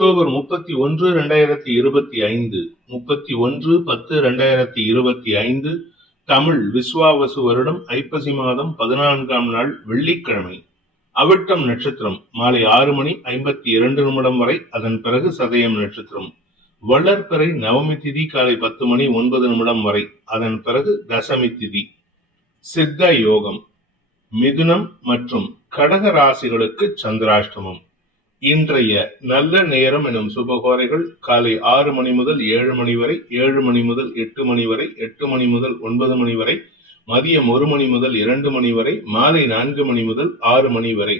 October 31, 2025 31/10/2025 Tamil Vishvavasu வருடம் ஐப்பசி மாதம் 14ஆம் நாள் வெள்ளிக்கிழமை. அவிட்டம் நட்சத்திரம் மாலை 6:52 வரை, அதன் பிறகு சதயம் நட்சத்திரம். வளர்பிறை நவமி திதி காலை 10:09 வரை, அதன் பிறகு தசமி திதி. சித்த யோகம். மிதுனம் மற்றும் கடக ராசிகளுக்கு சந்திராஷ்டமம். இன்றைய நல்ல நேரம் எனும் சுபகோரைகள் காலை 6 மணி முதல் 7 மணி வரை, 7 மணி முதல் 8 மணி வரை, 8 மணி முதல் 9 மணி வரை, மதியம் 1 மணி முதல் 2 மணி வரை, மாலை 4 மணி முதல் 6 மணி வரை.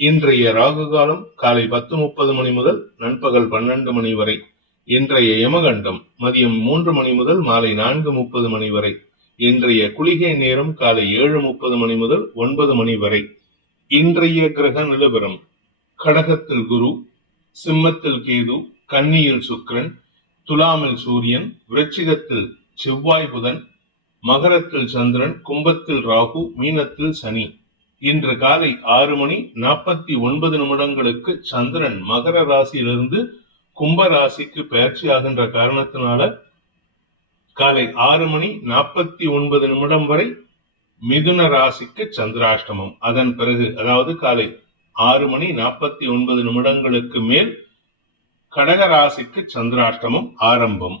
இன்றைய ராகு காலம் காலை 10:30 மணி முதல் நண்பகல் 12 மணி வரை. இன்றைய யமகண்டம் மதியம் 3 மணி முதல் மாலை 4:30 மணி வரை. இன்றைய குளிகை நேரம் காலை 7:30 மணி முதல் 9 மணி வரை. இன்றைய கிரக நிலவரம்: கடகத்தில் குரு, சிம்மத்தில் கேது, கன்னியில் சுக்கிரன், துலாமில் சூரியன், விருச்சிகத்தில் செவ்வாய் புதன், மகரத்தில் சந்திரன், கும்பத்தில் ராகு, மீனத்தில் சனி. இன்று காலை 6:49 சந்திரன் மகர ராசியிலிருந்து கும்ப ராசிக்கு பயிற்சி ஆகின்ற காரணத்தினால காலை 6:49 வரை மிதுன ராசிக்கு சந்திராஷ்டமம். அதன் பிறகு, அதாவது காலை 6:49 மேல் கடக ராசிக்கு சந்திராஷ்டமம் ஆரம்பம்.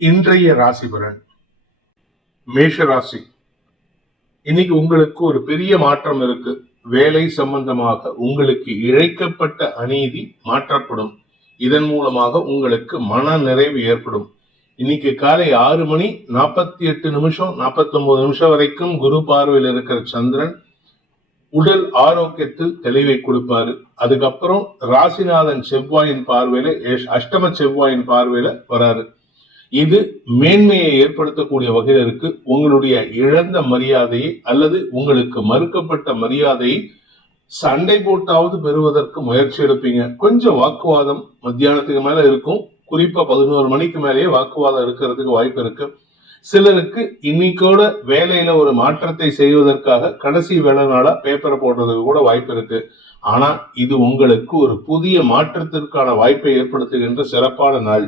இன்றைய ராசி பலன். மேஷ ராசி. இன்னைக்கு உங்களுக்கு ஒரு பெரிய மாற்றம் இருக்கு. வேலை சம்பந்தமாக உங்களுக்கு இழைக்கப்பட்ட அநீதி மாற்றப்படும். இதன் மூலமாக உங்களுக்கு மன நிறைவு ஏற்படும். இன்னைக்கு காலை 6:48 49 வரைக்கும் குரு பார்வையில் இருக்கிற சந்திரன் உடல் ஆரோக்கியத்தில் தெளிவை கொடுப்பாரு. அதுக்கப்புறம் ராசிநாதன் செவ்வாயின் பார்வையில, அஷ்டம செவ்வாயின் பார்வையில வராரு. இது மேன்மையை ஏற்படுத்தக்கூடிய வகையில் இருக்கு. உங்களுடைய இழந்த மரியாதையை அல்லது உங்களுக்கு மறுக்கப்பட்ட மரியாதையை சண்டை போட்டாவது பெறுவதற்கு முயற்சி எடுப்பீங்க. கொஞ்சம் வாக்குவாதம் மத்தியானத்துக்கு மேல இருக்கும். குறிப்பா 11 மணிக்கு மேலேயே வாக்குவாதம் இருக்கிறதுக்கு வாய்ப்பு இருக்கு. சிலருக்கு இன்னைக்கோட வேலையில ஒரு மாற்றத்தை செய்வதற்காக கடைசி வேலை நாளா பேப்பரை போடுறதுக்கு கூட வாய்ப்பு இருக்கு. ஆனா இது உங்களுக்கு ஒரு புதிய மாற்றத்திற்கான வாய்ப்பை ஏற்படுத்துகின்ற சிறப்பான நாள்.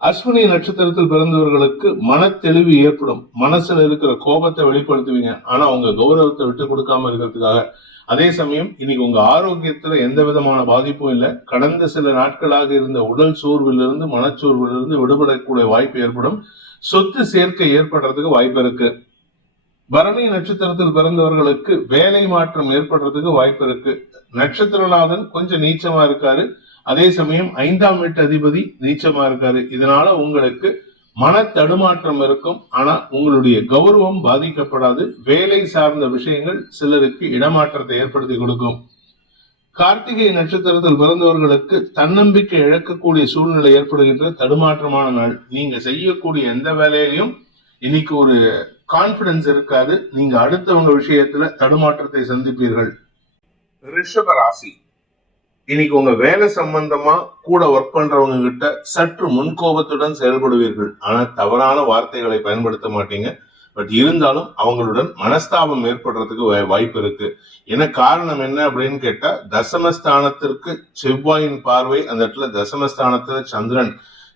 அஸ்வினி நட்சத்திரத்தில் பிறந்தவர்களுக்கு மன தெளிவு ஏற்படும். மனசுல இருக்கிற கோபத்தை வெளிப்படுத்துவீங்க. ஆனா உங்க கௌரவத்தை விட்டு கொடுக்காம இருக்கிறதுக்காக. அதே சமயம் இன்னைக்கு உங்க ஆரோக்கியத்துல எந்த விதமான பாதிப்பும் இல்லை. கடந்த சில நாட்களாக இருந்த உடல் சோர்விலிருந்து மனச்சோர்விலிருந்து விடுபடக்கூடிய வாய்ப்பு ஏற்படும். சொத்து சேர்க்கை ஏற்படுறதுக்கு வாய்ப்பு இருக்கு. பரணி நட்சத்திரத்தில் பிறந்தவர்களுக்கு வேலை மாற்றம் ஏற்படுறதுக்கு வாய்ப்பு இருக்கு. நட்சத்திரநாதன் கொஞ்சம் நீச்சமா இருக்காரு. அதே சமயம் 5ஆம் வீட்டு அதிபதி நீச்சமா இருக்காரு. இதனால உங்களுக்கு மன தடுமாற்றம் இருக்கும். ஆனா உங்களுடைய கௌரவம் பாதிக்கப்படாது. வேலை சார்ந்த விஷயங்கள் சிலருக்கு இடமாற்றத்தை ஏற்படுத்தி கொடுக்கும். கார்த்திகை நட்சத்திரத்தில் பிறந்தவர்களுக்கு தன்னம்பிக்கை இழக்கக்கூடிய சூழ்நிலை ஏற்படுகின்ற தடுமாற்றமான நாள். நீங்க செய்யக்கூடிய எந்த வேலையிலையும் இன்னைக்கு ஒரு கான்பிடன்ஸ் இருக்காது. நீங்க அடுத்தவங்க விஷயத்துல தடுமாற்றத்தை சந்திப்பீர்கள். ரிஷப ராசி. இன்னைக்கு உங்க வேலை சம்பந்தமா கூட ஒர்க் பண்றவங்க கிட்ட சற்று முன்கோபத்துடன் செயல்படுவீர்கள். ஆனா தவறான வார்த்தைகளை பயன்படுத்த மாட்டீங்க. பட் இருந்தாலும் அவங்களுடன் மனஸ்தாபம் ஏற்படுறதுக்கு வாய்ப்பு இருக்கு. என்ன காரணம் என்ன அப்படின்னு கேட்டா, தசமஸ்தானத்திற்கு செவ்வாயின் பார்வை, அந்த இடத்துல தசமஸ்தானத்துல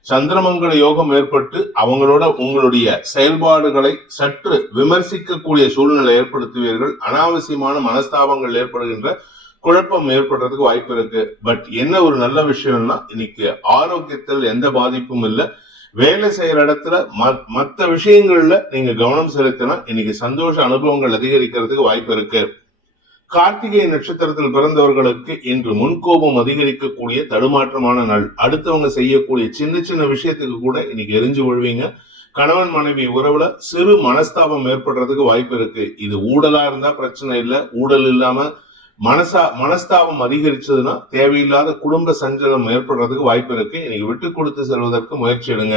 சந்திரமங்கல யோகம் ஏற்பட்டு அவங்களோட உங்களுடைய செயல்பாடுகளை சற்று விமர்சிக்கக்கூடிய சூழ்நிலை ஏற்படுத்துவீர்கள். அனாவசியமான மனஸ்தாபங்கள் ஏற்படுகின்ற குழப்பம் ஏற்படுறதுக்கு வாய்ப்பு இருக்கு. பட் என்ன ஒரு நல்ல விஷயம்னா, இன்னைக்கு ஆரோக்கியத்தில் எந்த பாதிப்பும் இல்லை. வேலை செய்யற இடத்துல மற்ற விஷயங்கள்ல நீங்க கவனம் செலுத்தினா இன்னைக்கு சந்தோஷ அனுபவங்கள் அதிகரிக்கிறதுக்கு வாய்ப்பு இருக்கு. கார்த்திகை நட்சத்திரத்தில் பிறந்தவர்களுக்கு இன்று முன்கோபம் அதிகரிக்கக்கூடிய தடுமாற்றமான நாள். அடுத்தவங்க செய்யக்கூடிய சின்ன சின்ன விஷயத்துக்கு கூட இன்னைக்கு எரிஞ்சு விழுவீங்க. கணவன் மனைவி உறவுல சிறு மனஸ்தாபம் ஏற்படுறதுக்கு வாய்ப்பு இருக்கு. இது ஊழலா இருந்தா பிரச்சனை இல்லை. ஊழல் இல்லாம மனஸ்தாபம் அதிகரிச்சதுன்னா தேவையில்லாத குடும்ப சஞ்சலம் ஏற்படுறதுக்கு வாய்ப்பு இருக்கு. இன்னைக்கு விட்டு கொடுத்து செல்வதற்கு முயற்சி எடுங்க.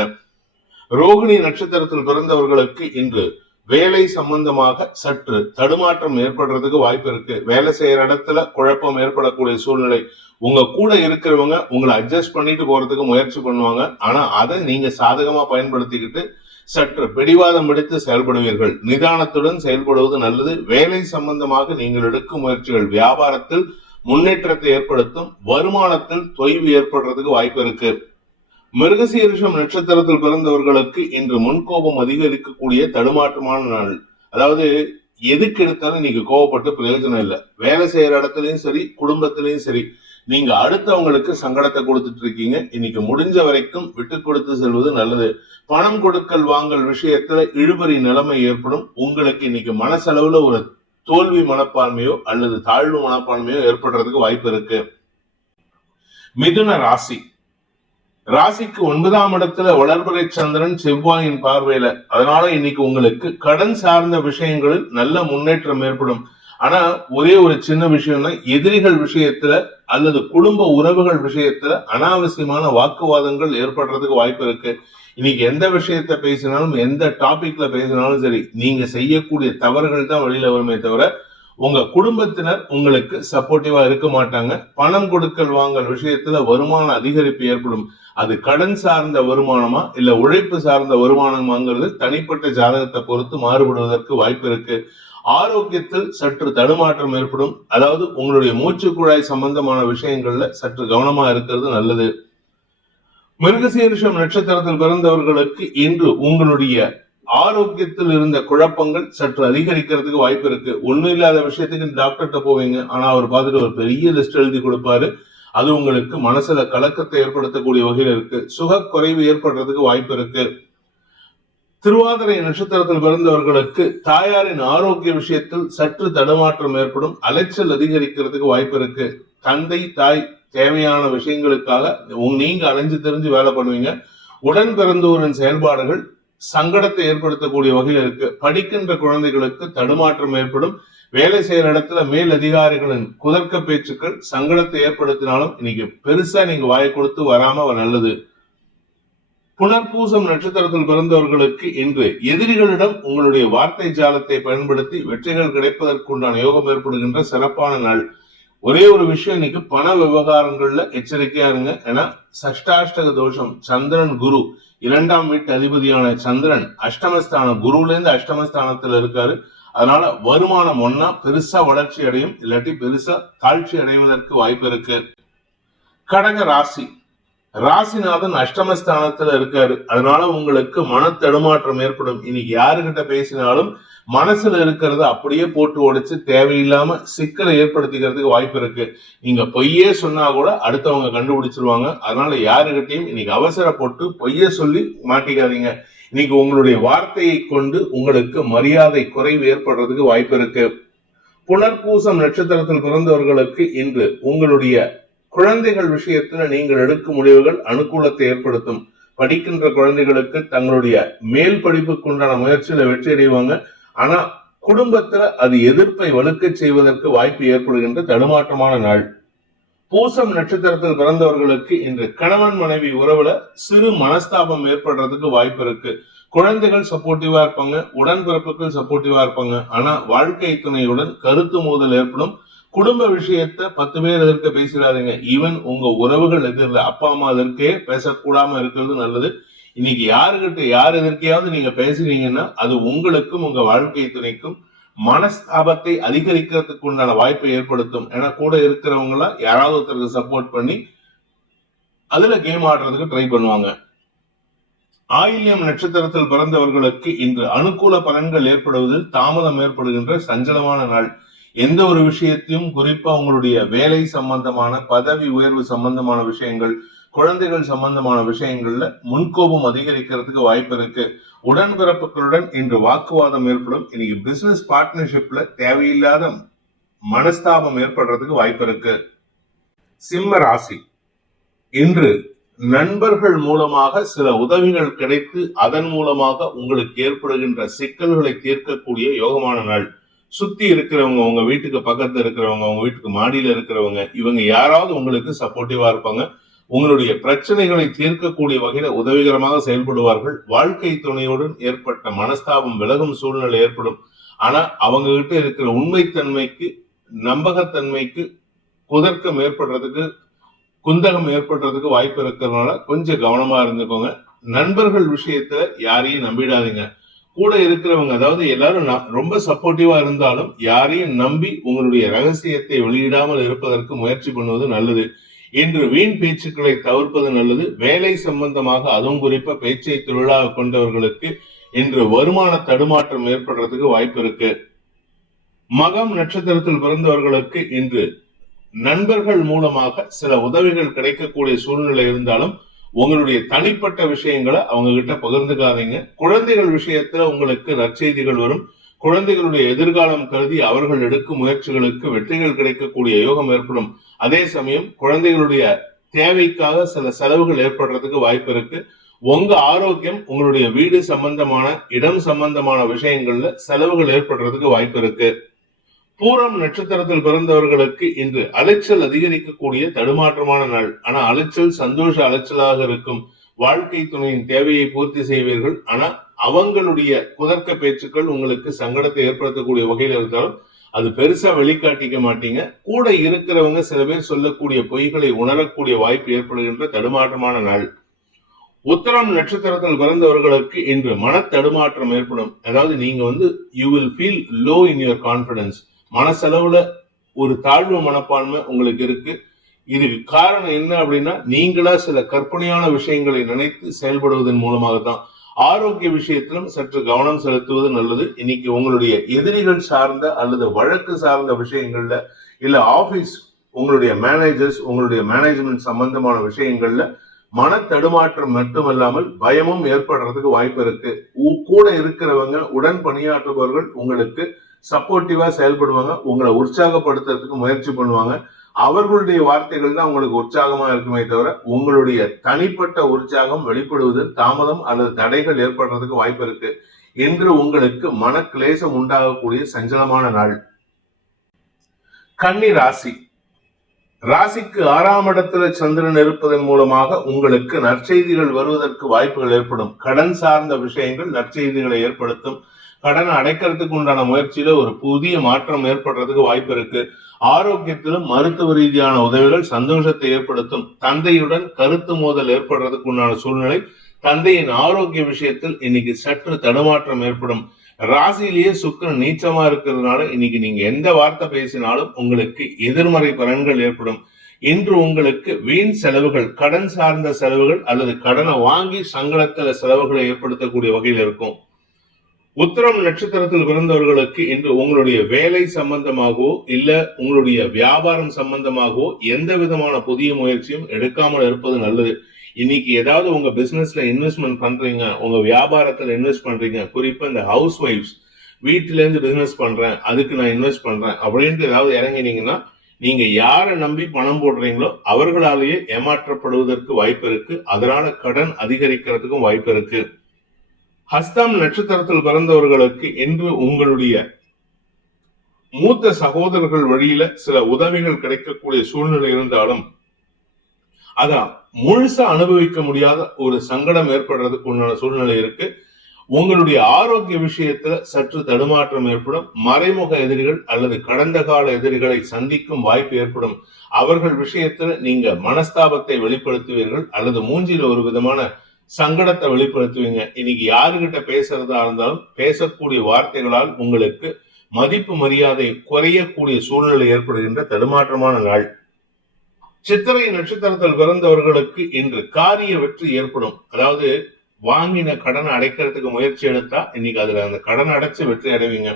ரோகிணி நட்சத்திரத்தில் பிறந்தவர்களுக்கு இன்று வேலை சம்பந்தமாக சற்று தடுமாற்றம் ஏற்படுறதுக்கு வாய்ப்பு இருக்கு. வேலை செய்யற இடத்துல குழப்பம் ஏற்படக்கூடிய சூழ்நிலை. உங்க கூட இருக்கிறவங்க உங்களை அட்ஜஸ்ட் பண்ணிட்டு போறதுக்கு முயற்சி பண்ணுவாங்க. ஆனா அதை நீங்க சாதகமா பயன்படுத்திக்கிட்டு சற்று பிடிவாதம் பிடித்து செயல்படுவீர்கள். நிதானத்துடன் செயல்படுவது நல்லது. வேலை சம்பந்தமாக நீங்கள் எடுக்கும் முயற்சிகள், வியாபாரத்தில் முன்னேற்றத்தை ஏற்படுத்தும். வருமானத்தில் தொய்வு ஏற்படுறதுக்கு வாய்ப்பு இருக்கு. மிருகசீரிஷம் நட்சத்திரத்தில் பிறந்தவர்களுக்கு இன்று முன்கோபம் அதிகரிக்கக்கூடிய தடுமாற்றமான நாள். அதாவது எதுக்கு எடுத்தாலும் நீங்க கோவப்பட்டு பிரயோஜனம் இல்லை. வேலை செய்யற இடத்துலயும் சரி, குடும்பத்திலயும் சரி, நீங்க அடுத்தவங்களுக்கு சங்கடத்தை கொடுத்துட்டு இருக்கீங்க. இன்னைக்கு முடிஞ்ச வரைக்கும் விட்டு கொடுத்து செல்வது நல்லது. பணம் கொடுக்கல் வாங்கல் விஷயத்துல இழுபறி நிலைமை ஏற்படும். உங்களுக்கு இன்னைக்கு மனசளவுல ஒரு தோல்வி மனப்பான்மையோ அல்லது தாழ்வு மனப்பான்மையோ ஏற்படுறதுக்கு வாய்ப்பு இருக்கு. மிதுன ராசி. ராசிக்கு 9ஆம் இடத்துல வளர்பிறை சந்திரன் செவ்வாயின் பார்வையில. அதனால இன்னைக்கு உங்களுக்கு கடன் சார்ந்த விஷயங்களில் நல்ல முன்னேற்றம் ஏற்படும். ஆனா ஒரே ஒரு சின்ன விஷயம்னா, எதிரிகள் விஷயத்துல அல்லது குடும்ப உறவுகள் விஷயத்துல அனாவசியமான வாக்குவாதங்கள் ஏற்படுறதுக்கு வாய்ப்பு இருக்கு. இன்னைக்கு எந்த விஷயத்த பேசினாலும், எந்த டாபிக்ல பேசினாலும் சரி, நீங்க செய்யக்கூடிய தவறுகள் தான் வெளியில வருமே தவிர உங்க குடும்பத்தினர் உங்களுக்கு சப்போர்ட்டிவா இருக்க மாட்டாங்க. பணம் கொடுக்கல் வாங்கல் விஷயத்துல வருமான அதிகரிப்பு ஏற்படும். அது கடன் சார்ந்த வருமானமா இல்ல உழைப்பு சார்ந்த வருமானமாங்கிறது தனிப்பட்ட ஜாதகத்தை பொறுத்து மாறுபடுவதற்கு வாய்ப்பு இருக்கு. ஆரோக்கியத்தில் சற்று தடுமாற்றம் ஏற்படும். அதாவது உங்களுடைய மூச்சு குழாய் சம்பந்தமான விஷயங்கள்ல சற்று கவனமா இருக்கிறது நல்லது. மிருகசீரிஷம் நட்சத்திரத்தில் பிறந்தவர்களுக்கு இன்று உங்களுடைய ஆரோக்கியத்தில் இருந்த குழப்பங்கள் சற்று அதிகரிக்கிறதுக்கு வாய்ப்பு இருக்கு. ஒண்ணும் இல்லாத விஷயத்துக்கு டாக்டர்கிட்ட போவீங்க, ஆனா அவர் பார்த்துட்டு ஒரு பெரிய லிஸ்ட் எழுதி கொடுப்பாரு. அது உங்களுக்கு மனசுல கலக்கத்தை ஏற்படுத்தக்கூடிய வகையில் இருக்கு. சுக குறைவு ஏற்படுறதுக்கு வாய்ப்பு இருக்கு. திருவாதிரை நட்சத்திரத்தில் பிறந்தவர்களுக்கு தாயாரின் ஆரோக்கிய விஷயத்தில் சற்று தடுமாற்றம் ஏற்படும். அலைச்சல் அதிகரிக்கிறதுக்கு வாய்ப்பு இருக்கு. தந்தை தாய் தேவையான விஷயங்களுக்காக நீங்க அலைஞ்சு தெரிஞ்சு வேலை பண்ணுவீங்க. உடன் பிறந்தோரின் செயல்பாடுகள் சங்கடத்தை ஏற்படுத்தக்கூடிய வகையில் இருக்கு. படிக்கின்ற குழந்தைகளுக்கு தடுமாற்றம் ஏற்படும். வேலை செய்யற இடத்துல மேல் அதிகாரிகளின் குதர்க்க பேச்சுக்கள் சங்கடத்தை ஏற்படுத்தினாலும் இன்னைக்கு பெருசா நீங்க வாயை கொடுத்து வராம நல்லது. புனர்பூசம் நட்சத்திரத்தில் பிறந்தவர்களுக்கு இன்று எதிரிகளிடம் உங்களுடைய வார்த்தை ஜாலத்தை பயன்படுத்தி வெற்றிகள் கிடைப்பதற்குண்டான யோகம் ஏற்படுகின்ற சிறப்பான நாள். ஒரே ஒரு விஷயம், இன்னைக்கு பண விவகாரங்கள்ல எச்சரிக்கையா இருங்க. ஏன்னா சஷ்டாஷ்டக தோஷம். சந்திரன் குரு 2ஆம் வீட்டு அதிபதியான சந்திரன் அஷ்டமஸ்தானம், குருல இருந்து அஷ்டமஸ்தானத்துல இருக்காரு. அதனால வருமானம் ஒன்னா பெருசா வளர்ச்சி அடையும், இல்லாட்டி பெருசா தாழ்ச்சி அடைவதற்கு வாய்ப்பு இருக்கு. கடக ராசி. ராசிநாதன் அஷ்டமஸ்தானத்துல இருக்காரு. அதனால உங்களுக்கு மன தடுமாற்றம் ஏற்படும். இன்னைக்கு யாருகிட்ட பேசினாலும் மனசுல இருக்கிறத அப்படியே போட்டு உடைச்சு தேவையில்லாம சிக்கலை ஏற்படுத்திக்கிறதுக்கு வாய்ப்பு இருக்கு. நீங்க பொய்யே சொன்னா கூட அடுத்தவங்க கண்டுபிடிச்சிருவாங்க. அதனால யாருகிட்டையும் இன்னைக்கு அவசரப்பட்டு பொய்ய சொல்லி மாட்டிக்காதீங்க. இன்னைக்கு உங்களுடைய வார்த்தையை கொண்டு உங்களுக்கு மரியாதை குறைவு ஏற்படுறதுக்கு வாய்ப்பு இருக்கு. புனர்பூசம் நட்சத்திரத்தில் பிறந்தவர்களுக்கு இன்று உங்களுடைய குழந்தைகள் விஷயத்துல நீங்கள் எடுக்கும் முடிவுகள் அனுகூலத்தை ஏற்படுத்தும். படிக்கின்ற குழந்தைகளுக்கு தங்களுடைய மேல் படிப்புக்குண்டான முயற்சியில வெற்றி அடைவாங்க. ஆனா குடும்பத்துல அது எதிர்ப்பை வலுக்க செய்வதற்கு வாய்ப்பு ஏற்படுகின்ற தடுமாற்றமான நாள். பூசம் நட்சத்திரத்தில் பிறந்தவர்களுக்கு இன்று கணவன் மனைவி உறவுல சிறு மனஸ்தாபம் ஏற்படுறதுக்கு வாய்ப்பு இருக்கு. குழந்தைகள் சப்போர்ட்டிவா இருப்பாங்க, உடன்பிறப்புகள் சப்போர்ட்டிவா இருப்பாங்க. ஆனா வாழ்க்கை துணையுடன் கருத்து மோதல் ஏற்படும். குடும்ப விஷயத்த 10 பேர் எதிர்க்க பேசிடாதீங்க. ஈவன் உங்க உறவுகள் எதிரில் அப்பா அம்மா எதிர்க்கே பேசக்கூடாம இருக்கிறது நல்லது. இன்னைக்கு யாருகிட்ட யார் எதிர்க்கையாவது நீங்க பேசுறீங்கன்னா அது உங்களுக்கும் உங்க வாழ்க்கை துணைக்கும் மனஸ்தாபத்தை அதிகரிக்கிறதுக்கு உண்டான வாய்ப்பை ஏற்படுத்தும். ஏன்னா கூட இருக்கிறவங்கள யாராவது ஒருத்தருக்கு சப்போர்ட் பண்ணி அதுல கேம் ஆடுறதுக்கு ட்ரை பண்ணுவாங்க. ஆயில்யம் நட்சத்திரத்தில் பிறந்தவர்களுக்கு இன்று அனுகூல பலன்கள் ஏற்படுவதில் தாமதம் ஏற்படுகின்ற சஞ்சலமான நாள். எந்த ஒரு விஷயத்தையும், குறிப்பா உங்களுடைய வேலை சம்பந்தமான, பதவி உயர்வு சம்பந்தமான விஷயங்கள், குழந்தைகள் சம்பந்தமான விஷயங்கள்ல முன்கோபம் அதிகரிக்கிறதுக்கு வாய்ப்பு இருக்கு. உடன்பிறப்புகளுடன் இன்று வாக்குவாதம் ஏற்படும். இன்னைக்கு பிசினஸ் பார்ட்னர்ஷிப்ல தேவையில்லாத மனஸ்தாபம் ஏற்படுறதுக்கு வாய்ப்பு இருக்கு. சிம்ம ராசி. இன்று நண்பர்கள் மூலமாக சில உதவிகள் கிடைத்து அதன் மூலமாக உங்களுக்கு ஏற்படுகின்ற சிக்கல்களை தீர்க்கக்கூடிய யோகமான நாள். சுத்தி இருக்கிறவங்க, உங்க வீட்டுக்கு பக்கத்துல இருக்கிறவங்க, உங்க வீட்டுக்கு மாடியில இருக்கிறவங்க, இவங்க யாராவது உங்களுக்கு சப்போர்ட்டிவா இருப்பாங்க. உங்களுடைய பிரச்சனைகளை தீர்க்கக்கூடிய வகையில உதவிகரமாக செயல்படுவார்கள். வாழ்க்கை துணையுடன் ஏற்பட்ட மனஸ்தாபம் விலகும் சூழ்நிலை ஏற்படும். ஆனா அவங்க கிட்ட இருக்கிற உண்மைத்தன்மைக்கு, நம்பகத்தன்மைக்கு குதர்க்கம் ஏற்படுறதுக்கு, குந்தகம் ஏற்படுறதுக்கு வாய்ப்பு இருக்கிறதுனால கொஞ்சம் கவனமா இருந்துக்கோங்க. நண்பர்கள் விஷயத்துல யாரையும் நம்பிடாதீங்க. கூட இருக்கிறவங்க, அதாவது எல்லாரும் ரொம்ப சப்போர்ட்டிவா இருந்தாலும் யாரையும் நம்பி உங்களுடைய ரகசியத்தை வெளியிடாமல் இருப்பதற்கு முயற்சி பண்ணுவது நல்லது. இன்று வீண் பேச்சுக்களை தவிர்ப்பது நல்லது. வேலை சம்பந்தமாக, அதுவும் குறிப்பா பேச்சை தொழிலாக கொண்டவர்களுக்கு இன்று வருமான தடுமாற்றம் ஏற்படுறதுக்கு வாய்ப்பு இருக்கு. மகம் நட்சத்திரத்தில் பிறந்தவர்களுக்கு இன்று நண்பர்கள் மூலமாக சில உதவிகள் கிடைக்கக்கூடிய சூழ்நிலை இருந்தாலும் உங்களுடைய தனிப்பட்ட விஷயங்களை அவங்க கிட்ட பகிர்ந்துக்காதீங்க. குழந்தைகள் விஷயத்துல உங்களுக்கு நற்செய்திகள் வரும். குழந்தைகளுடைய எதிர்காலம் கருதி அவர்கள் எடுக்கும் முயற்சிகளுக்கு வெற்றிகள் கிடைக்கக்கூடிய யோகம் ஏற்படும். அதே சமயம் குழந்தைகளுடைய தேவைக்காக சில செலவுகள் ஏற்படுறதுக்கு வாய்ப்பு இருக்கு. உங்க ஆரோக்கியம், உங்களுடைய வீடு சம்பந்தமான, இடம் சம்பந்தமான விஷயங்கள்ல செலவுகள் ஏற்படுறதுக்கு வாய்ப்பு இருக்கு. பூரம் நட்சத்திரத்தில் பிறந்தவர்களுக்கு இன்று அலைச்சல் அதிகரிக்கக்கூடிய தடுமாற்றமான நாள். ஆனா அலைச்சல் சந்தோஷ அலைச்சலாக இருக்கும். வாழ்க்கை துணையின் தேவையை பூர்த்தி செய்வீர்கள். ஆனா அவங்களுடைய குதர்க்க பேச்சுக்கள் உங்களுக்கு சங்கடத்தை ஏற்படுத்தக்கூடிய வகையில் இருந்தாலும் அது பெருசா வெளிக்காட்டிக்க மாட்டீங்க. கூட இருக்கிறவங்க சில பேர் சொல்லக்கூடிய பொய்களை உணரக்கூடிய வாய்ப்பு ஏற்படுகின்ற தடுமாற்றமான நாள். உத்தரம் நட்சத்திரத்தில் பிறந்தவர்களுக்கு இன்று மன தடுமாற்றம் ஏற்படும். அதாவது நீங்க you will feel low in your confidence. மனசளவுல ஒரு தாழ்வு மனப்பான்மை உங்களுக்கு இருக்கு. இதுக்கு காரணம் என்ன அப்படின்னா, நீங்களா சில கற்பனையான விஷயங்களை நினைத்து செயல்படுவதன் மூலமாக தான். ஆரோக்கிய விஷயத்திலும் சற்று கவனம் செலுத்துவது நல்லது. இன்னைக்கு உங்களுடைய எதிரிகள் சார்ந்த அல்லது வழக்கு சார்ந்த விஷயங்கள்ல, இல்ல ஆபீஸ், உங்களுடைய மேனேஜர்ஸ், உங்களுடைய மேனேஜ்மெண்ட் சம்பந்தமான விஷயங்கள்ல மன தடுமாற்றம் மட்டுமல்லாமல் பயமும் ஏற்படுறதுக்கு வாய்ப்பு இருக்கு. கூட இருக்கிறவங்க, உடன் பணியாற்றுபவர்கள் உங்களுக்கு சப்போர்ட்டிவா செயல்படுவாங்க. உங்களை உற்சாகப்படுத்துறதுக்கு முயற்சி பண்ணுவாங்க. அவர்களுடைய வார்த்தைகள் தான் உங்களுக்கு உற்சாகமா இருக்குமே தவிர உங்களுடைய தனிப்பட்ட உற்சாகம் வெளிப்படுவதில் தாமதம் அல்லது தடைகள் ஏற்படுறதுக்கு வாய்ப்பு இருக்கு. இன்று உங்களுக்கு மன கிளேசம் உண்டாகக்கூடிய சஞ்சலமான நாள். கன்னி ராசி. ராசிக்கு 6ஆம் இடத்துல சந்திரன் இருப்பதன் மூலமாக உங்களுக்கு நற்செய்திகள் வருவதற்கு வாய்ப்புகள் ஏற்படும். கடன் சார்ந்த விஷயங்கள் நற்செய்திகளை ஏற்படுத்தும். கடனை அடைக்கிறதுக்கு உண்டான முயற்சியில ஒரு புதிய மாற்றம் ஏற்படுறதுக்கு வாய்ப்பு இருக்கு. ஆரோக்கியத்திலும் மருத்துவ ரீதியான உதவிகள் சந்தோஷத்தை ஏற்படுத்தும். தந்தையுடன் கருத்து மோதல் ஏற்படுறதுக்கு உண்டான சூழ்நிலை. தந்தையின் ஆரோக்கிய விஷயத்தில் இன்னைக்கு சற்று தடுமாற்றம் ஏற்படும். ராசியிலேயே சுக்கிரன் நீச்சமா இருக்கிறதுனால இன்னைக்கு நீங்க எந்த வார்த்தை பேசினாலும் உங்களுக்கு எதிர்மறை பலன்கள் ஏற்படும். இன்று உங்களுக்கு வீண் செலவுகள், கடன் சார்ந்த செலவுகள் அல்லது கடனை வாங்கி சங்கடத்துல செலவுகளை ஏற்படுத்தக்கூடிய வகையில் இருக்கும். உத்திரம் நட்சத்திரத்தில் பிறந்தவர்களுக்கு இன்று உங்களுடைய வேலை சம்பந்தமாகவோ இல்ல உங்களுடைய வியாபாரம் சம்பந்தமாகவோ எந்த விதமான புதிய முயற்சியும் எடுக்காமல் இருப்பது நல்லது. இன்னைக்கு ஏதாவது உங்க பிசினஸ்ல இன்வெஸ்ட்மெண்ட் பண்றீங்க, உங்க வியாபாரத்துல இன்வெஸ்ட் பண்றீங்க, குறிப்பா இந்த ஹவுஸ் ஒய்ஃப்ஸ், வீட்டுல இருந்து பிசினஸ் பண்றேன், அதுக்கு நான் இன்வெஸ்ட் பண்றேன் அப்படின்ட்டு ஏதாவது இறங்கினீங்கன்னா நீங்க யாரை நம்பி பணம் போடுறீங்களோ அவர்களாலேயே ஏமாற்றப்படுவதற்கு வாய்ப்பு இருக்கு. அதனால கடன் அதிகரிக்கிறதுக்கும் வாய்ப்பு இருக்கு. ஹஸ்தம் நட்சத்திரத்தில் பிறந்தவர்களுக்கு இன்று உங்களுடைய மூத்த சகோதரர்கள் வழியில சில உதவிகள் கிடைக்கக்கூடிய சூழ்நிலை இருந்தாலும் அதான் முழுசா அனுபவிக்க முடியாத ஒரு சங்கடம் ஏற்படுறதுக்கு உண்டான சூழ்நிலை இருக்கு. உங்களுடைய ஆரோக்கிய விஷயத்துல சற்று தடுமாற்றம் ஏற்படும். மறைமுக எதிரிகள் அல்லது கடந்த கால எதிரிகளை சந்திக்கும் வாய்ப்பு ஏற்படும். அவர்கள் விஷயத்துல நீங்க மனஸ்தாபத்தை வெளிப்படுத்துவீர்கள் அல்லது மூஞ்சில ஒரு விதமான சங்கடத்தை வெளிப்படுத்துவீங்க. இன்னைக்கு யாருகிட்ட பேசுறதா இருந்தாலும் பேசக்கூடிய வார்த்தைகளால் உங்களுக்கு மதிப்பு மரியாதை குறையக்கூடிய சூழ்நிலை ஏற்படுகின்ற தடுமாற்றமான நாள். சித்திரை நட்சத்திரத்தில் பிறந்தவர்களுக்கு இன்று காரிய வெற்றி ஏற்படும். அதாவது வாங்கின கடனை அடைக்கிறதுக்கு முயற்சி எடுத்தா இன்னைக்கு அதுல அந்த கடன் அடைச்சு வெற்றி அடைவீங்க.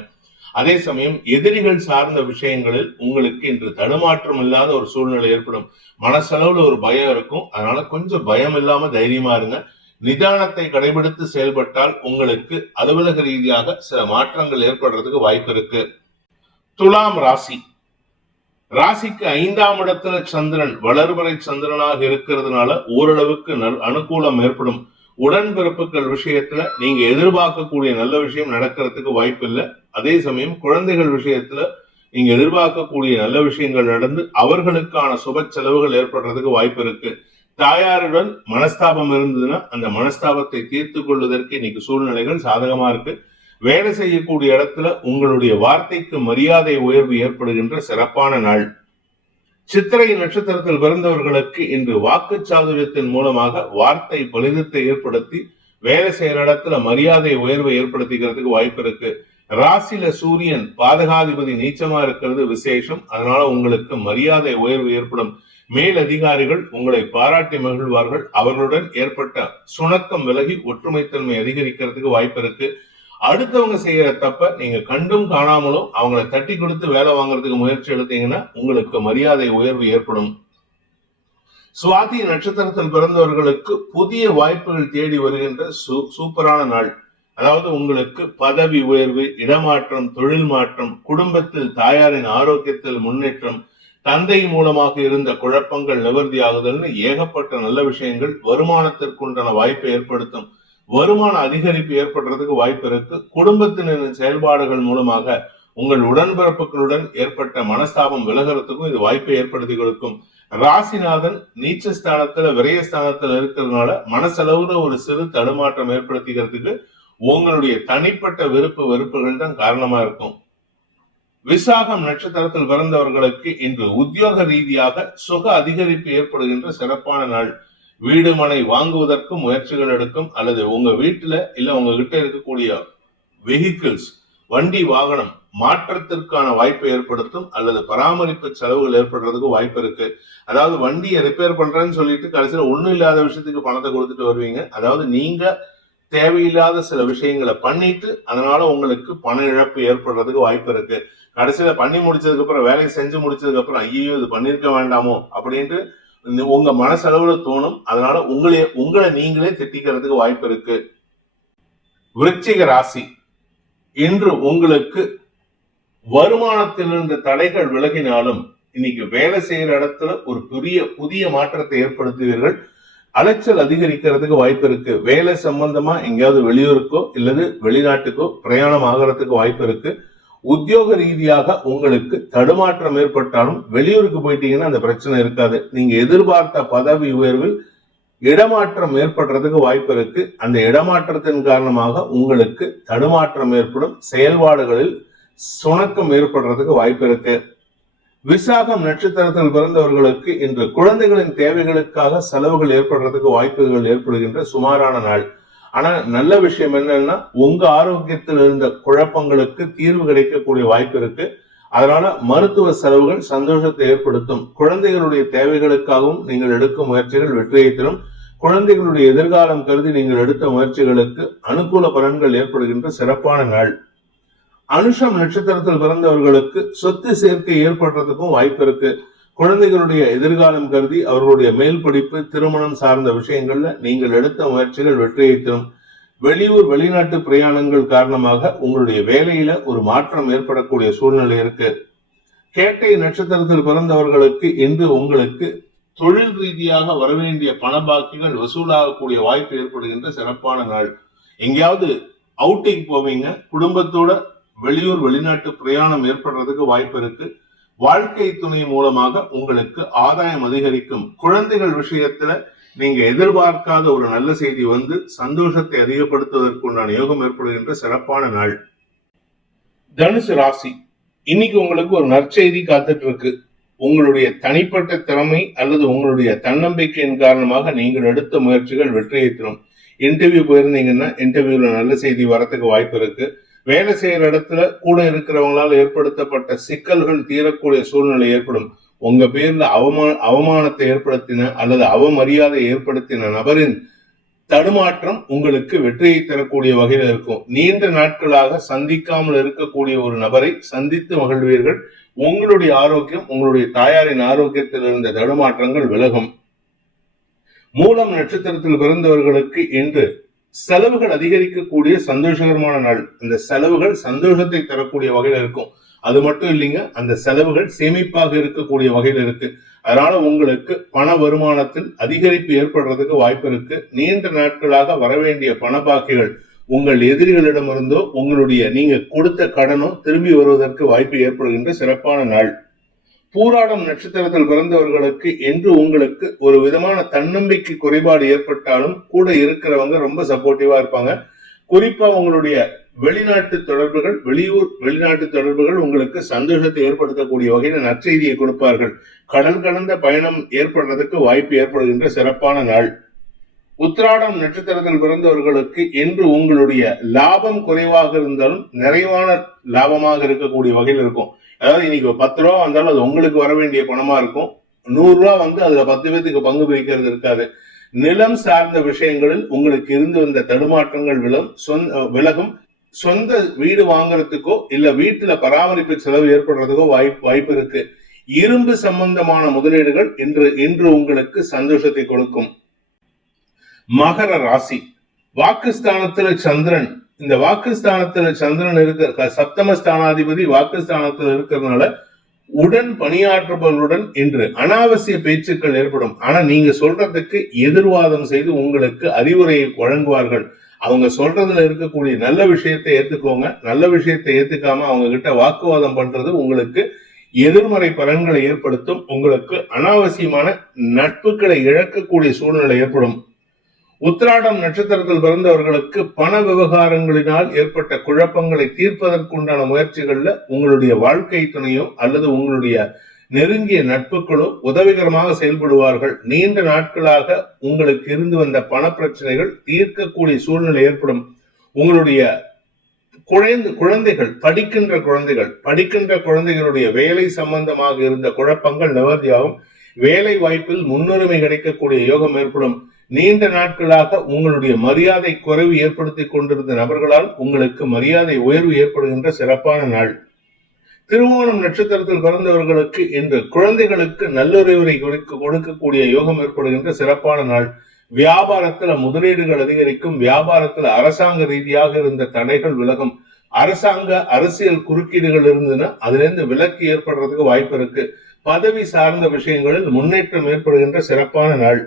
அதே சமயம் எதிரிகள் சார்ந்த விஷயங்களில் உங்களுக்கு இன்று தடுமாற்றம் இல்லாத ஒரு சூழ்நிலை ஏற்படும். மனசளவுல ஒரு பயம் இருக்கும். அதனால கொஞ்சம் பயம் இல்லாம தைரியமா இருங்க. நிதானத்தை கடைபிடித்து செயல்பட்டால் உங்களுக்கு அலுவலக ரீதியாக சில மாற்றங்கள் ஏற்படுறதுக்கு வாய்ப்பு இருக்கு. துலாம் ராசி. ராசிக்கு 5ஆம் இடத்துல சந்திரன் வளர்வரை சந்திரனாக இருக்கிறதுனால ஓரளவுக்கு அனுகூலம் ஏற்படும். உடன்பிறப்புகள் விஷயத்துல நீங்க எதிர்பார்க்கக்கூடிய நல்ல விஷயம் நடக்கிறதுக்கு வாய்ப்பு இல்லை. அதே சமயம் குழந்தைகள் விஷயத்துல நீங்க எதிர்பார்க்கக்கூடிய நல்ல விஷயங்கள் நடந்து அவர்களுக்கான சுப செலவுகள் ஏற்படுறதுக்கு வாய்ப்பு இருக்கு. தாயாருடன் மனஸ்தாபம் இருந்ததுன்னா அந்த மனஸ்தாபத்தை தீர்த்து கொள்வதற்கு இன்னைக்கு சூழ்நிலைகள் சாதகமா இருக்கு. வேலை செய்யக்கூடிய இடத்துல உங்களுடைய வார்த்தைக்கு மரியாதை உயர்வு ஏற்படுகின்ற சிறப்பான நாள். சித்திரை நட்சத்திரத்தில் பிறந்தவர்களுக்கு இன்று வாக்கு சாதுரியத்தின் மூலமாக வார்த்தை பலிதத்தை ஏற்படுத்தி வேலை செய்யற இடத்துல மரியாதை உயர்வை ஏற்படுத்திக்கிறதுக்கு வாய்ப்பு இருக்கு. ராசியில சூரியன் பாதகாதிபதி நீச்சமா இருக்கிறது விசேஷம். அதனால உங்களுக்கு மரியாதை உயர்வு ஏற்படும். மேல் அதிகாரிகள் உங்களை பாராட்டி மகிழ்வார்கள். அவர்களுடன் ஏற்பட்ட சுணக்கம் விலகி ஒற்றுமைத்தன்மை அதிகரிக்கிறதுக்கு வாய்ப்பு இருக்கு. அடுத்தவங்க செய்யற தப்ப நீங்க கண்டும் காணாமலும் அவங்களை தட்டி கொடுத்து வேலை வாங்குறதுக்கு முயற்சி எடுத்தீங்கன்னா உங்களுக்கு மரியாதை உயர்வு ஏற்படும். சுவாதி நட்சத்திரத்தில் பிறந்தவர்களுக்கு புதிய வாய்ப்புகள் தேடி வருகின்ற சூப்பரான நாள். அதாவது உங்களுக்கு பதவி உயர்வு, இடமாற்றம், தொழில் மாற்றம், குடும்பத்தில் தாயாரின் ஆரோக்கியத்தில் முன்னேற்றம், தந்தை மூலமாக இருந்த குழப்பங்கள் நிவர்த்தி ஆகுதல்னு ஏகப்பட்ட நல்ல விஷயங்கள் வருமானத்திற்குண்டான வாய்ப்பை ஏற்படுத்தும். வருமான அதிகரிப்பு ஏற்படுறதுக்கு வாய்ப்பு இருக்கு. குடும்பத்தினரின் செயல்பாடுகள் மூலமாக உங்கள் உடன்பிறப்புகளுடன் ஏற்பட்ட மனஸ்தாபம் விலகிறதுக்கும் இது வாய்ப்பை ஏற்படுத்தி கொடுக்கும். ராசிநாதன் நீச்சஸ்தானத்துல விரயஸ்தானத்துல இருக்கிறதுனால மனசளவுல ஒரு சிறு தடுமாற்றம் ஏற்படுத்திக்கிறதுக்கு உங்களுடைய தனிப்பட்ட விருப்பு வெறுப்புகள் தான் காரணமா இருக்கும். விசாகம் நட்சத்திரத்தில் பிறந்தவர்களுக்கு இன்று உத்தியோக ரீதியாக சுக அதிகரிப்பு ஏற்படுகின்ற சிறப்பான நாள். வீடு மனை வாங்குவதற்கு முயற்சிகள் எடுக்கும், அல்லது உங்க வீட்டுல இல்ல உங்ககிட்ட இருக்கக்கூடிய வெஹிக்கிள்ஸ், வண்டி வாகனம் மாற்றத்திற்கான வாய்ப்பை ஏற்படுத்தும், அல்லது பராமரிப்பு செலவுகள் ஏற்படுறதுக்கு வாய்ப்பு இருக்கு. அதாவது வண்டியை ரிப்பேர் பண்றேன்னு சொல்லிட்டு கடைசியில ஒண்ணும் இல்லாத விஷயத்துக்கு பணத்தை கொடுத்துட்டு வருவீங்க. அதாவது நீங்க தேவையில்லாத சில விஷயங்களை பண்ணிட்டு அதனால உங்களுக்கு பண இழப்பு ஏற்படுறதுக்கு வாய்ப்பு இருக்கு. கடைசியில பண்ணி முடிச்சதுக்கு அப்புறம், வேலையை செஞ்சு முடிச்சதுக்கு அப்புறம் ஐயோ இது பண்ணிருக்க வேண்டாமோ அப்படின்ட்டு உங்க மனசளவுல தோணும். அதனால உங்களை நீங்களே திட்டிக்கிறதுக்கு வாய்ப்பு இருக்கு. விருச்சிக ராசி, இன்று உங்களுக்கு வருமானத்தில் இருந்த தடைகள் விலகினாலும் இன்னைக்கு வேலை செய்யற இடத்துல ஒரு புதிய மாற்றத்தை ஏற்படுத்துவீர்கள். அலைச்சல் அதிகரிக்கிறதுக்கு வாய்ப்பு இருக்கு. வேலை சம்பந்தமா எங்கேயாவது வெளியூருக்கோ இல்லது வெளிநாட்டுக்கோ பிரயாணம் ஆகிறதுக்கு வாய்ப்பு இருக்கு. உத்தியோக ரீதியாக உங்களுக்கு தடுமாற்றம் ஏற்பட்டாலும் வெளியூருக்கு போயிட்டீங்கன்னா அந்த பிரச்சனை இருக்காது. நீங்க எதிர்பார்த்த பதவி உயர்வில் இடமாற்றம் ஏற்படுறதுக்கு வாய்ப்பு இருக்கு. அந்த இடமாற்றத்தின் காரணமாக உங்களுக்கு தடுமாற்றம் ஏற்படும். செயல்பாடுகளில் சுணக்கம் ஏற்படுறதுக்கு வாய்ப்பு இருக்கு. விசாகம் நட்சத்திரத்தில் பிறந்தவர்களுக்கு இன்று குழந்தைகளின் தேவைகளுக்காக செலவுகள் ஏற்படுறதுக்கு வாய்ப்புகள் ஏற்படுகின்ற சுமாரான நாள். ஆனா நல்ல விஷயம் என்னன்னா, உங்க ஆரோக்கியத்தில் இருந்த குழப்பங்களுக்கு தீர்வு கிடைக்கக்கூடிய வாய்ப்பு இருக்கு. அதனால மருத்துவ செலவுகள் சந்தோஷத்தை ஏற்படுத்தும். குழந்தைகளுடைய தேவைகளுக்காகவும் நீங்கள் எடுக்கும் முயற்சிகள் வெற்றியை தரும். குழந்தைகளுடைய எதிர்காலம் கருதி நீங்கள் எடுத்த முயற்சிகளுக்கு அனுகூல பலன்கள் ஏற்படுகின்ற சிறப்பான நாள். அனுஷம் நட்சத்திரத்தில் பிறந்தவர்களுக்கு சொத்து சேர்க்கை ஏற்படுறதுக்கும் வாய்ப்பு இருக்கு. குழந்தைகளுடைய எதிர்காலம் கருதி அவர்களுடைய மேல் படிப்பு, திருமணம் சார்ந்த விஷயங்கள்ல நீங்கள் எடுத்த முயற்சிகள் வெற்றியை தரும். வெளியூர் வெளிநாட்டு பிரயாணங்கள் காரணமாக உங்களுடைய வேலையில ஒரு மாற்றம் ஏற்படக்கூடிய சூழ்நிலை இருக்கு. கேட்டை நட்சத்திரத்தில் பிறந்தவர்களுக்கு இன்று உங்களுக்கு தொழில் ரீதியாக வரவேண்டிய பண பாக்கிகள் வசூலாகக்கூடிய வாய்ப்பு ஏற்படுகின்ற சிறப்பான நாள். எங்கேயாவது அவுட்டிங் போவீங்க, குடும்பத்தோட வெளியூர் வெளிநாட்டு பிரயாணம் ஏற்படுறதுக்கு வாய்ப்பு இருக்கு. வாழ்க்கை துணை மூலமாக உங்களுக்கு ஆதாயம் அதிகரிக்கும். குழந்தைகள் விஷயத்துல நீங்க எதிர்பார்க்காத ஒரு நல்ல செய்தி வந்து சந்தோஷத்தை அதிகப்படுத்துவதற்குண்டான யோகம் ஏற்படுகின்ற சிறப்பான நாள். தனுசு ராசி, இன்னைக்கு உங்களுக்கு ஒரு நற்செய்தி காத்துட்டு இருக்கு. உங்களுடைய தனிப்பட்ட திறமை அல்லது உங்களுடைய தன்னம்பிக்கையின் காரணமாக நீங்கள் எடுத்த முயற்சிகள் வெற்றியை தரும். இன்டர்வியூ போயிருந்தீங்கன்னா இன்டர்வியூல நல்ல செய்தி வரத்துக்கு வாய்ப்பு இருக்கு. வேலை செய்யற இடத்துல கூட இருக்கிறவங்களால் ஏற்படுத்தப்பட்ட சிக்கல்கள் தீரக்கூடிய சூழ்நிலை ஏற்படும். உங்க பேர்ல அவமானத்தை ஏற்படுத்தின அல்லது அவமரியாதை ஏற்படுத்தின நபரின் தடுமாற்றம் உங்களுக்கு வெற்றியை தரக்கூடிய வகையில் இருக்கும். நீண்ட நாட்களாக சந்திக்காமல் இருக்கக்கூடிய ஒரு நபரை சந்தித்து மகிழ்வீர்கள். உங்களுடைய ஆரோக்கியம், உங்களுடைய தாயாரின் ஆரோக்கியத்தில் இருந்த தடுமாற்றங்கள் விலகும். மூலம் நட்சத்திரத்தில் பிறந்தவர்களுக்கு இன்று செலவுகள் அதிகரிக்கக்கூடிய சந்தோஷகரமான நாள். அந்த செலவுகள் சந்தோஷத்தை தரக்கூடிய வகையில் இருக்கும். அது மட்டும் இல்லைங்க, அந்த செலவுகள் சேமிப்பாக இருக்கக்கூடிய வகையில் இருக்கு. அதனால உங்களுக்கு பண வருமானத்தில் அதிகரிப்பு ஏற்படுறதுக்கு வாய்ப்பு இருக்கு. நீண்ட நாட்களாக வரவேண்டிய பண பாக்கிகள் உங்கள் எதிரிகளிடமிருந்தோ உங்களுடைய நீங்க கொடுத்த கடனோ திரும்பி வருவதற்கு வாய்ப்பு ஏற்படுகின்ற சிறப்பான நாள். பூராடம் நட்சத்திரத்தில் பிறந்தவர்களுக்கு என்று உங்களுக்கு ஒரு விதமான தன்னம்பிக்கை குறைபாடு ஏற்பட்டாலும் கூட இருக்கிறவங்க ரொம்ப சப்போர்ட்டிவா இருப்பாங்க. குறிப்பா உங்களுடைய வெளிநாட்டு தொடர்புகள், வெளியூர் வெளிநாட்டு தொடர்புகள் உங்களுக்கு சந்தோஷத்தை ஏற்படுத்தக்கூடிய வகையில் நற்செய்தியை கொடுப்பார்கள். கடல் கடந்த பயணம் ஏற்படுறதுக்கு வாய்ப்பு ஏற்படுகின்ற சிறப்பான நாள். உத்திராடம் நட்சத்திரத்தில் பிறந்தவர்களுக்கு இன்று உங்களுடைய லாபம் குறைவாக இருந்தாலும் நிறைவான லாபமாக இருக்கக்கூடிய வகையில் இருக்கும். அதாவது இன்னைக்கு 10 ரூபா வந்தாலும் அது உங்களுக்கு வர வேண்டிய பணமா இருக்கும். 100 ரூபா வந்து அதுல 10 பேருக்கு பங்கு பிரிக்கிறது இருக்காது. நிலம் சார்ந்த விஷயங்களில் உங்களுக்கு இருந்து வந்த தடுமாற்றங்கள் விலகும். சொந்த வீடு வாங்குறதுக்கோ இல்ல வீட்டுல பராமரிப்பு செலவு ஏற்படுறதுக்கோ வாய்ப்பு இருக்கு. இரும்பு சம்பந்தமான முதலீடுகள் இன்று உங்களுக்கு சந்தோஷத்தை கொடுக்கும். மகர ராசி, வாக்குஸ்தானத்துல சந்திரன். இந்த வாக்குஸ்தானத்துல சந்திரன் இருக்க சப்தமஸ்தானாதிபதி வாக்குஸ்தானத்துல இருக்கிறதுனால உடன் பணியாற்றுபவர்களுடன் இன்று அனாவசிய பேச்சுக்கள் ஏற்படும். ஆனா நீங்க சொல்றதுக்கு எதிர்வாதம் செய்து உங்களுக்கு அறிவுரையை வழங்குவார்கள். அவங்க சொல்றதுல இருக்கக்கூடிய நல்ல விஷயத்தை ஏத்துக்கோங்க. நல்ல விஷயத்தை ஏத்துக்காம அவங்க கிட்ட வாக்குவாதம் பண்றது உங்களுக்கு எதிர்மறை பலன்களை ஏற்படுத்தும். உங்களுக்கு அனாவசியமான நட்புகளை இழக்கக்கூடிய சூழ்நிலை ஏற்படும். உத்திராடம் நட்சத்திரத்தில் பிறந்தவர்களுக்கு பண விவகாரங்களினால் ஏற்பட்ட குழப்பங்களை தீர்ப்பதற்குண்டான முயற்சிகள்ல உங்களுடைய வாழ்க்கை துணையோ அல்லது உங்களுடைய நெருங்கிய நட்புகளோ உதவிகரமாக செயல்படுவார்கள். நீண்ட நாட்களாக உங்களுக்கு இருந்து வந்த பண பிரச்சனைகள் தீர்க்கக்கூடிய சூழ்நிலை ஏற்படும். உங்களுடைய குழந்தைகள் படிக்கின்ற குழந்தைகளுடைய வேலை சம்பந்தமாக இருந்த குழப்பங்கள் நிவர்த்தியாகும். வேலை வாய்ப்பில் முன்னுரிமை கிடைக்கக்கூடிய யோகம் ஏற்படும். நீண்ட நாட்களாக உங்களுடைய மரியாதை குறைவு ஏற்படுத்திக் கொண்டிருந்த நபர்களால் உங்களுக்கு மரியாதை உயர்வு ஏற்படுகின்ற சிறப்பான நாள். திருவோணம் நட்சத்திரத்தில் பிறந்தவர்களுக்கு இன்று குழந்தைகளுக்கு நல்லுறவுரை கொடுக்கக்கூடிய யோகம் ஏற்படுகின்ற சிறப்பான நாள். வியாபாரத்துல முதலீடுகள் அதிகரிக்கும். வியாபாரத்துல அரசாங்க ரீதியாக இருந்த தடைகள் விலகும். அரசியல் குறுக்கீடுகள் இருந்ததுன்னா அதுல இருந்து விலக்கு ஏற்படுறதுக்கு வாய்ப்பு இருக்கு. பதவி சார்ந்த விஷயங்களில் முன்னேற்றம் ஏற்படுகின்ற சிறப்பான நாள்.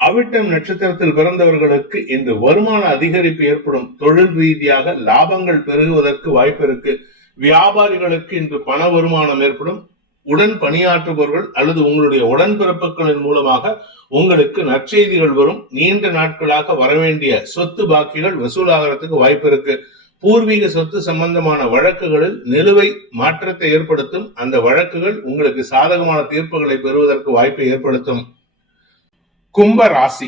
அவிட்டம் நட்சத்திரத்தில் பிறந்தவர்களுக்கு இன்று வருமான அதிகரிப்பு ஏற்படும். தொழில் ரீதியாக லாபங்கள் பெருகுவதற்கு வாய்ப்பு இருக்கு. வியாபாரிகளுக்கு இன்று பண வருமானம் ஏற்படும். உடன் பணியாற்றுபவர்கள் அல்லது உங்களுடைய உடன்பிறப்புகளின் மூலமாக உங்களுக்கு நற்செய்திகள் வரும். நீண்ட நாட்களாக வரவேண்டிய சொத்து பாக்கிகள் வசூலாகிறதுக்கு வாய்ப்பு இருக்கு. பூர்வீக சொத்து சம்பந்தமான வழக்குகளில் நிலுவை மாற்றத்தை ஏற்படுத்தும். அந்த வழக்குகள் உங்களுக்கு சாதகமான தீர்ப்புகளை பெறுவதற்கு வாய்ப்பை ஏற்படுத்தும். கும்ப ராசி,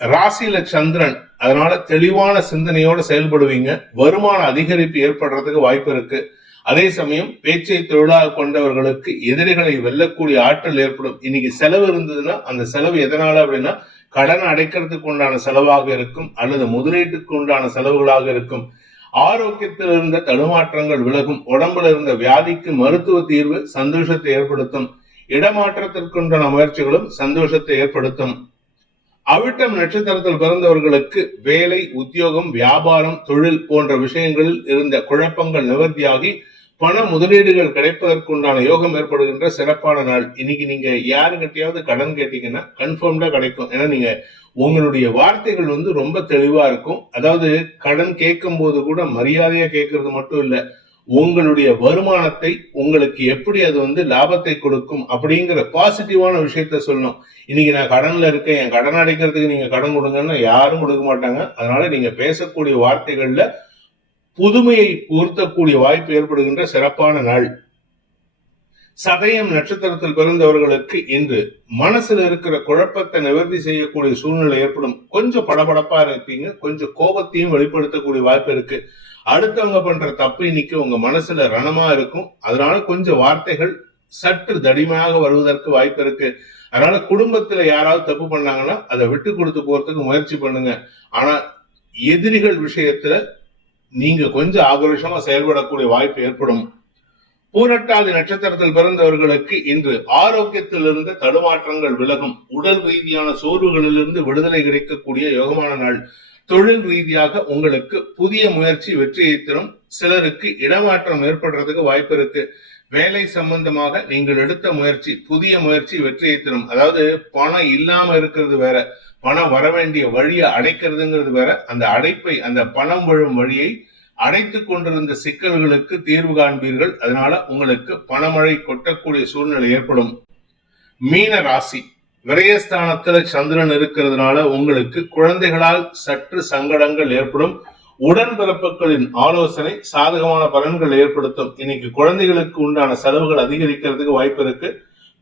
ராசியில சந்திரன், அதனால தெளிவான சிந்தனையோட செயல்படுவீங்க. வருமான அதிகரிப்பு ஏற்படுறதுக்கு வாய்ப்பு இருக்கு. அதே சமயம் பேச்சை தொழிலாக கொண்டவர்களுக்கு எதிரிகளை வெல்லக்கூடிய ஆற்றல் ஏற்படும். இன்னைக்கு செலவு இருந்ததுன்னா அந்த செலவு எதனால அப்படின்னா கடன் அடைக்கிறதுக்கு உண்டான செலவாக இருக்கும் அல்லது முதலீட்டுக்கு உண்டான செலவுகளாக இருக்கும். ஆரோக்கியத்தில் இருந்த தடுமாற்றங்கள் விலகும். உடம்புல இருந்த வியாதிக்கு மருத்துவ தீர்வு சந்தோஷத்தை ஏற்படுத்தும். இடமாற்றத்திற்குண்டான முயற்சிகளும் சந்தோஷத்தை ஏற்படுத்தும். அவிட்டம் நட்சத்திரத்தில் பிறந்தவர்களுக்கு வேலை, உத்தியோகம், வியாபாரம், தொழில் போன்ற விஷயங்களில் இருந்த குழப்பங்கள் நிவர்த்தியாகி பண முதலீடுகள் கிடைப்பதற்குண்டான யோகம் ஏற்படுகின்ற சிறப்பான நாள். இன்னைக்கு நீங்க யாருக்கிட்டையாவது கடன் கேட்டீங்கன்னா கன்ஃபார்ம்டா கிடைக்கும். ஏன்னா நீங்க உங்களுடைய வார்த்தைகள் ரொம்ப தெளிவா இருக்கும். அதாவது கடன் கேட்கும் போது கூட மரியாதையா கேட்கறது மட்டும் இல்ல, உங்களுடைய வருமானத்தை உங்களுக்கு எப்படி அது லாபத்தை கொடுக்கும் அப்படிங்கிற பாசிட்டிவான விஷயத்த சொல்லணும். இன்னைக்கு நான் கடன்ல இருக்கேன், என் கடன் அடைக்கிறதுக்கு நீங்க கடன் கொடுங்கன்னா யாரும் கொடுக்க மாட்டாங்க. அதனால நீங்க பேசக்கூடிய வார்த்தைகள்ல புதுமையை பொருத்தக்கூடிய வாய்ப்பு ஏற்படுகின்ற சிறப்பான நாள். சதயம் நட்சத்திரத்தில் பிறந்தவர்களுக்கு இன்று மனசுல இருக்கிற குழப்பத்தை நிவர்த்தி செய்யக்கூடிய சூழ்நிலை ஏற்படும். கொஞ்சம் படபடப்பா இருப்பீங்க, கொஞ்சம் கோபத்தையும் வெளிப்படுத்தக்கூடிய வாய்ப்பு இருக்கு. அடுத்தவங்க பண்ற தப்பு இன்னைக்கு உங்க மனசுல ரணமா இருக்கும். அதனால கொஞ்சம் வார்த்தைகள் சற்று தடிமையாக வருவதற்கு வாய்ப்பு இருக்கு. அதனால குடும்பத்துல யாராவது தப்பு பண்ணாங்கன்னா அதை விட்டு கொடுத்து போறதுக்கு முயற்சி பண்ணுங்க. ஆனா எதிரிகள் விஷயத்துல நீங்க கொஞ்சம் ஆக்ரோஷமா செயல்படக்கூடிய வாய்ப்பு ஏற்படும். பூரட்டாதி நட்சத்திரத்தில் பிறந்தவர்களுக்கு இன்று ஆரோக்கியத்தில் இருந்த தடுமாற்றங்கள் விலகும். உடல் ரீதியான சோர்வுகளிலிருந்து விடுதலை கிடைக்கக்கூடிய யோகமான நாள். தொழில் ரீதியாக உங்களுக்கு புதிய முயற்சி வெற்றியை தரும். சிலருக்கு இடமாற்றம் ஏற்படுறதுக்கு வாய்ப்பு இருக்கு. வேலை சம்பந்தமாக நீங்கள் எடுத்த முயற்சி, புதிய முயற்சி வெற்றியை தரும். அதாவது பணம் இல்லாம இருக்கிறது வேற, பணம் வர வேண்டிய வழியை அடைக்கிறதுங்கிறது வேற. அந்த அடைப்பை, அந்த பணம் வரும் வழியை அடைத்துக் கொண்டிருந்த சிக்கல்களுக்கு தீர்வு காண்பீர்கள். அதனால உங்களுக்கு பணமழை கொட்டக்கூடிய சூழ்நிலை ஏற்படும். மீன ராசி, விரயஸ்தானத்துல சந்திரன் இருக்கிறதுனால உங்களுக்கு குழந்தைகளால் சற்று சங்கடங்கள் ஏற்படும். உடன்பிறப்புகளின் ஆலோசனை சாதகமான பலன்கள் ஏற்படுத்தும். இன்னைக்கு குழந்தைகளுக்கு உண்டான செலவுகள் அதிகரிக்கிறதுக்கு வாய்ப்பு இருக்கு.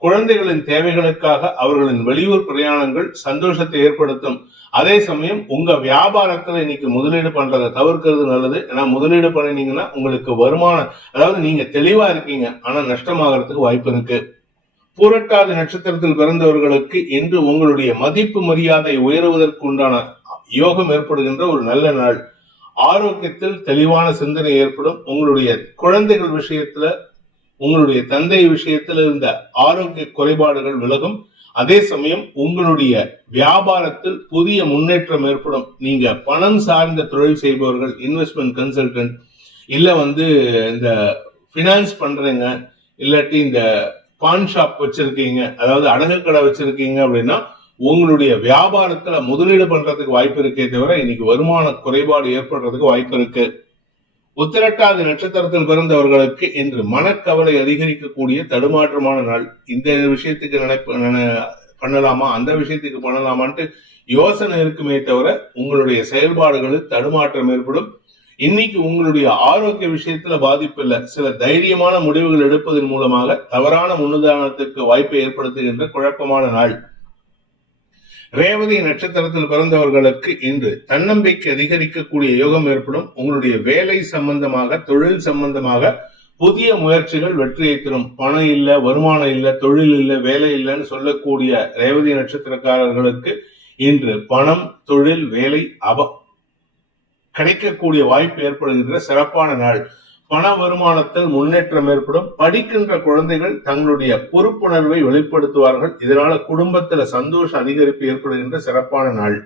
குழந்தைகளின் தேவைகளுக்காக அவர்களின் வெளியூர் பிரயாணங்கள் சந்தோஷத்தை ஏற்படுத்தும். அதே சமயம் உங்க வியாபாரத்துல இன்னைக்கு முதலீடு பண்றதை தவிர்க்கிறது நல்லது. ஏன்னா முதலீடு பண்ணினீங்கன்னா உங்களுக்கு வருமானம், அதாவது நீங்க தெளிவா இருக்கீங்க, ஆனா நஷ்டமாகறதுக்கு வாய்ப்பு இருக்கு. புரட்டாதி நட்சத்திரத்தில் பிறந்தவர்களுக்கு இன்று உங்களுடைய மதிப்பு மரியாதை உயருவதற்கு உண்டான யோகம் ஏற்படுகின்ற ஒரு நல்ல நாள். ஆரோக்கியத்தில் தெளிவான சிந்தனை ஏற்படும். உங்களுடைய குழந்தைகள் விஷயத்துல, உங்களுடைய தந்தை விஷயத்துல இருந்த ஆரோக்கிய குறைபாடுகள் விலகும். அதே சமயம் உங்களுடைய வியாபாரத்தில் புதிய முன்னேற்றம் ஏற்படும். நீங்க பணம் சார்ந்த தொழில் செய்பவர்கள், இன்வெஸ்ட்மெண்ட் கன்சல்டன்ட், இல்ல இந்த பினான்ஸ் பண்றீங்க, இல்லாட்டி இந்த பான் ஷாப் வச்சிருக்கீங்க, அதாவது அடகு கடை வச்சிருக்கீங்க அப்படின்னா உங்களுடைய வியாபாரத்துல முதலீடு பண்றதுக்கு வாய்ப்பு இருக்கே தவிர இன்னைக்கு வருமான குறைபாடு ஏற்படுறதுக்கு வாய்ப்பு இருக்கு. உத்திரட்டாதி நட்சத்திரத்தில் பிறந்தவர்களுக்கு இன்று மனக்கவலை அதிகரிக்கக்கூடிய தடுமாற்றமான நாள். இந்த விஷயத்துக்கு பண்ணலாமா, அந்த விஷயத்துக்கு பண்ணலாமான்ட்டு யோசனை இருக்குமே தவிர உங்களுடைய செயல்பாடுகளில் தடுமாற்றம் ஏற்படும். இன்னைக்கு உங்களுடைய ஆரோக்கிய விஷயத்துல பாதிப்பு இல்லை. சில தைரியமான முடிவுகள் எடுப்பதன் மூலமாக தவறான முன்னுதாரணத்துக்கு வாய்ப்பை ஏற்படுத்துகின்ற குழப்பமான நாள். ரேவதி நட்சத்திரத்தில் பிறந்தவர்களுக்கு இன்று தன்னம்பிக்கை அதிகரிக்கக்கூடிய யோகம் ஏற்படும். உங்களுடைய வேலை சம்பந்தமாக, தொழில் சம்பந்தமாக புதிய முயற்சிகள் வெற்றியை தரும். பணம் இல்ல, வருமானம் இல்ல, தொழில் இல்ல, வேலை இல்லைன்னு சொல்லக்கூடிய ரேவதி நட்சத்திரக்காரர்களுக்கு இன்று பணம், தொழில், வேலை கிடைக்கக்கூடிய வாய்ப்பு ஏற்படுகின்ற சிறப்பான நாள். பண வருமானத்தில் முன்னேற்றம் ஏற்படும். படிக்கின்ற குழந்தைகள் தங்களுடைய பொறுப்புணர்வை வெளிப்படுத்துவார்கள். இதனால குடும்பத்துல சந்தோஷ அதிகரிப்பு ஏற்படுகின்ற சிறப்பான நாள்.